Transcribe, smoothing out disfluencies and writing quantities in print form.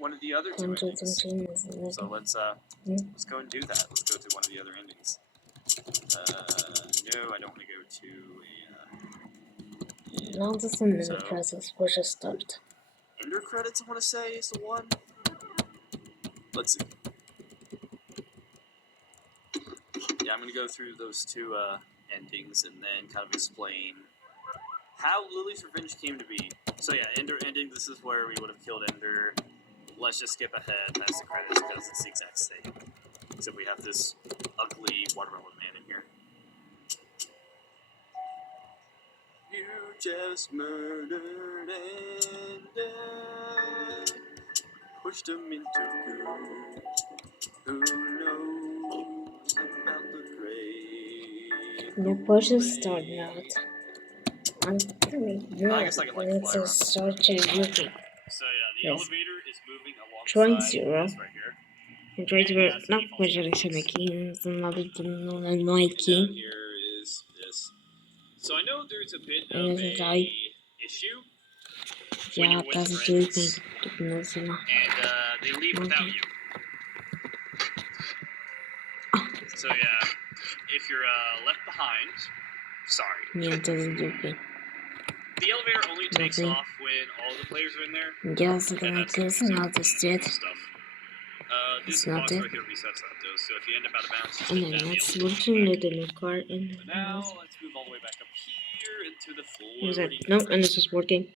one of the other two endings. So let's go and do that. Let's go to one of the other endings. No, I don't want to go to Now the minute process will just start. Ender credits, I want to say, is the one. Let's see. Yeah, I'm going to go through those two endings and then kind of explain how Lily's Revenge came to be. So yeah, Ender ending, this is where we would have killed Ender. Let's just skip ahead past the credits because it's the exact same. Except we have this ugly watermelon man in here. You just murdered Ender, pushed him into goo. Who knows about the grave? The push is starting out. I'm I guess I can like it's fly a around. start to moving. So yeah, the elevator is moving Trying alongside zero. this right here. And try to And not default measuring the key, the another and no down key. here is this. So I know there's a bit And of it's a like, issue when yeah, you're with that's friends doing and they leave without you. So yeah, if you're left behind, sorry. Yeah, doesn't do it. The elevator only takes off when all the players are in there. Yes, I'm gonna guess now this did. Stuff. This It's not box it. right here resets that though, so if you end up out of bounds, just And hit then down the let's elevator. look in the car in But now let's move all the way back up here into the floor. no, and this is working.